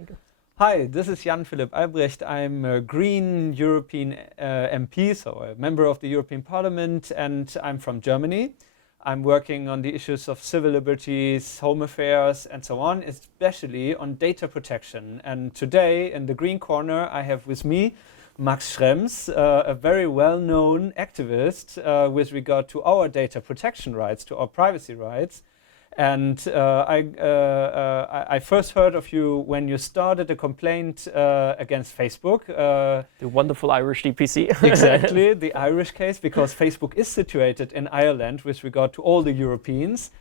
Thank you. Hi, this is Philipp Albrecht. I'm a Green European MP, so a member of the European Parliament, and I'm from Germany. I'm working on the issues of civil liberties, home affairs, and so on, especially on data protection. And today, in the Green Corner, I have with me Max Schrems, a very well-known activist with regard to our data protection rights, to our privacy rights. And I first heard of you when you started a complaint against Facebook. The wonderful Irish DPC. Exactly, the Irish case, because Facebook is situated in Ireland with regard to all the Europeans.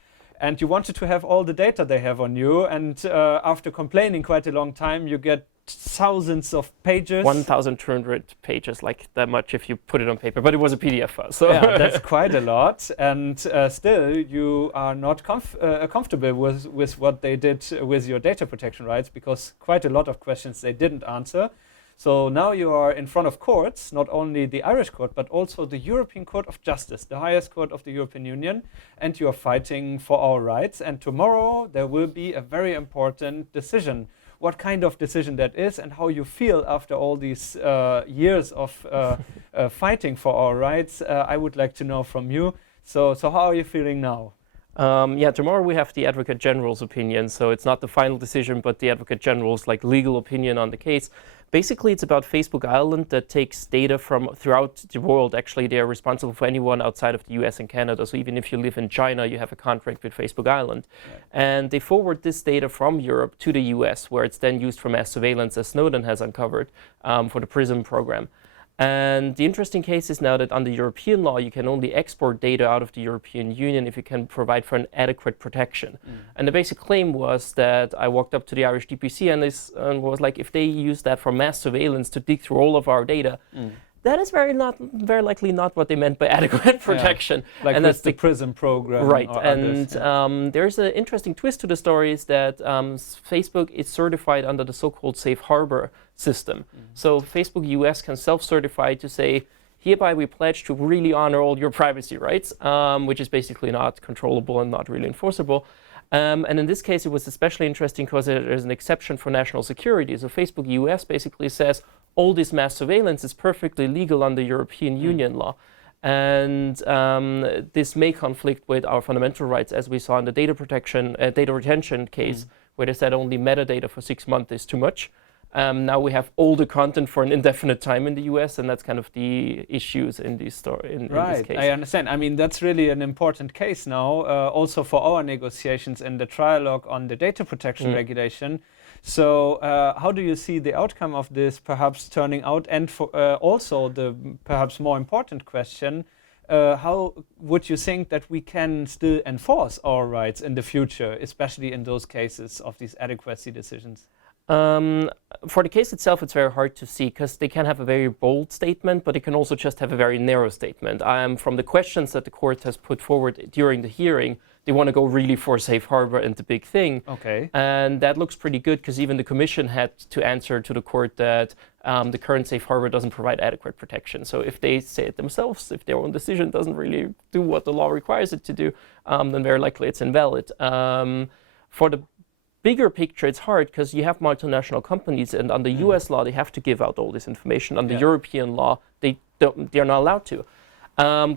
And you wanted to have all the data they have on you. And after complaining quite a long time, you get thousands of pages. 1,200 pages, like that much if you put it on paper, but it was a PDF file. So yeah, that's quite a lot. And still, you are not comfortable with what they did with your data protection rights, because quite a lot of questions they didn't answer. So now you are in front of courts, not only the Irish court, but also the European Court of Justice, the highest court of the European Union, and you are fighting for our rights. And tomorrow there will be a very important decision. What kind of decision that is, and how you feel after all these years of fighting for our rights, I would like to know from you. So how are you feeling now? Yeah, tomorrow we have the Advocate General's opinion, so it's not the final decision, but the Advocate General's legal opinion on the case. Basically, it's about Facebook Ireland that takes data from throughout the world. Actually, they are responsible for anyone outside of the US and Canada. So even if you live in China, you have a contract with Facebook Ireland. Right. And they forward this data from Europe to the US, where it's then used for mass surveillance, as Snowden has uncovered, for the PRISM program. And the interesting case is now that under European law, you can only export data out of the European Union if you can provide for an adequate protection. And the basic claim was that I walked up to the Irish DPC and was like, if they use that for mass surveillance to dig through all of our data, that is very likely not what they meant by adequate protection. Yeah. Like, and that's the PRISM program. Right, and others, there's an interesting twist to the story is that Facebook is certified under the so-called safe harbor system. So Facebook US can self-certify to say, hereby we pledge to really honor all your privacy rights, which is basically not controllable and not really enforceable. And in this case, it was especially interesting because there's an exception for national security. So Facebook US basically says all this mass surveillance is perfectly legal under European Union law. And this may conflict with our fundamental rights, as we saw in the data retention case, where they said only metadata for 6 months is too much. Now we have all the content for an indefinite time in the US, and that's kind of the issues in this story. In this case. I understand. I mean, that's really an important case now, also for our negotiations in the trialogue on the data protection regulation. So how do you see the outcome of this perhaps turning out? And for, also the perhaps more important question, how would you think that we can still enforce our rights in the future, especially in those cases of these adequacy decisions? For the case itself, it's very hard to see because they can have a very bold statement, but they can also just have a very narrow statement. From the questions that the court has put forward during the hearing, they want to go really for safe harbor and the big thing. Okay. And that looks pretty good because even the commission had to answer to the court that the current safe harbor doesn't provide adequate protection. So if they say it themselves, if their own decision doesn't really do what the law requires it to do, then very likely it's invalid. For the bigger picture, it's hard because you have multinational companies, and under US law, they have to give out all this information. Under European law, they're not allowed to.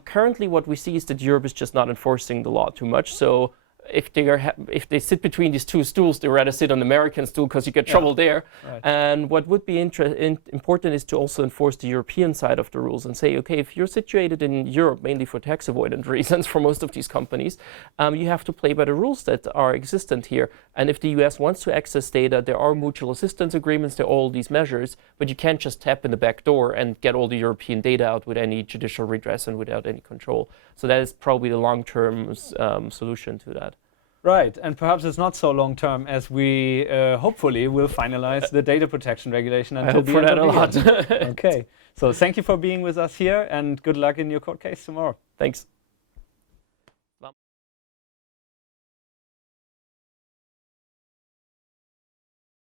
Currently, what we see is that Europe is just not enforcing the law too much. So if they sit between these two stools, they rather sit on the American stool because you get trouble there. Right. And what would be important is to also enforce the European side of the rules and say, okay, if you're situated in Europe, mainly for tax avoidance reasons for most of these companies, you have to play by the rules that are existent here. And if the US wants to access data, there are mutual assistance agreements, there are all these measures, but you can't just tap in the back door and get all the European data out with any judicial redress and without any control. So that is probably the long-term solution to that. Right, and perhaps it's not so long term as we hopefully will finalize the data protection regulation until the end of the year. Okay, so thank you for being with us here and good luck in your court case tomorrow. Thanks.